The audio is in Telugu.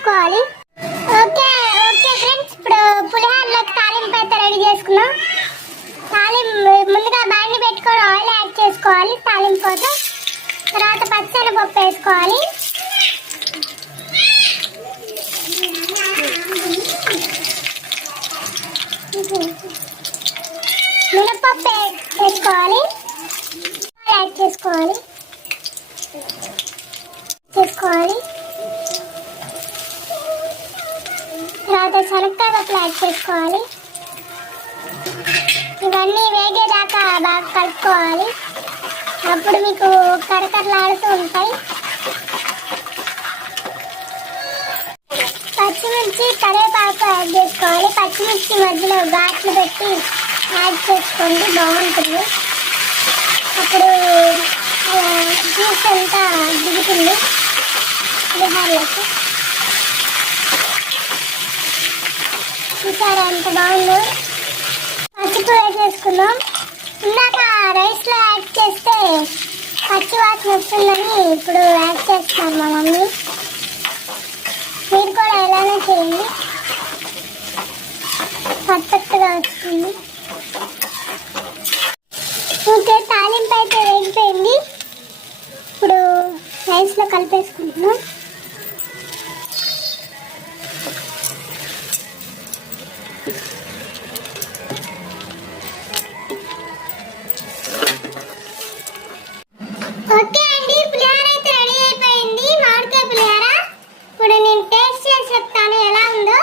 కలుపుకోవాలి. ఓకే ఓకే ఫ్రెండ్స్, ఇప్పుడు పులిహోరలోకి తాలింపు అయితే రెడీ చేసుకున్నాం. ముందుగా బాండి పెట్టుకొని ఆయిల్ యాడ్ చేసుకోవాలి తాలింపు కోసం. తర్వాత పచ్చనపప్పు వేసుకోవాలి. మినపప్పు వేసుకోవాలి. యాడ్ చేసుకోవాలి. తర్వాత శనక్కాయ పప్పులు యాడ్ చేసుకోవాలి. ఇవన్నీ వేగేదాకా బాగా కలుపుకోవాలి. అప్పుడు మీకు కరకరలాడుతూ ఉంటాయి. పచ్చిమిర్చి కరివేపాకు యాడ్ చేసుకోవాలి. పచ్చిమిర్చి మధ్యలో ఘాట్లు పెట్టి యాడ్ చేసుకోండి, బాగుంటుంది. అప్పుడు జ్యూస్ అంతా దిగుతుంది పులిహోరలోకి. చూసారా ఎంత బాగుందో. పసుపు వేసేసుకున్నాం. ఇందాక రైస్లో యాడ్ చేస్తే పచ్చి వాసన వస్తుందని ఇప్పుడు యాడ్ చేస్తాను మా మమ్మీ. మీరు కూడా ఎలానే చేయండి, పర్ఫెక్ట్గా వస్తుంది. ఓకే, తాలింపు అయితే వేగిపోయింది. ఇప్పుడు రైస్లో కలిపేసుకుంటున్నాం. ఓకే అండి, పులిహోర అయితే రెడీ అయిపోయింది. మామిడికాయ పులిహోర. ఇప్పుడు నేను టేస్ట్ చేసి చెప్తాను ఎలా ఉందో.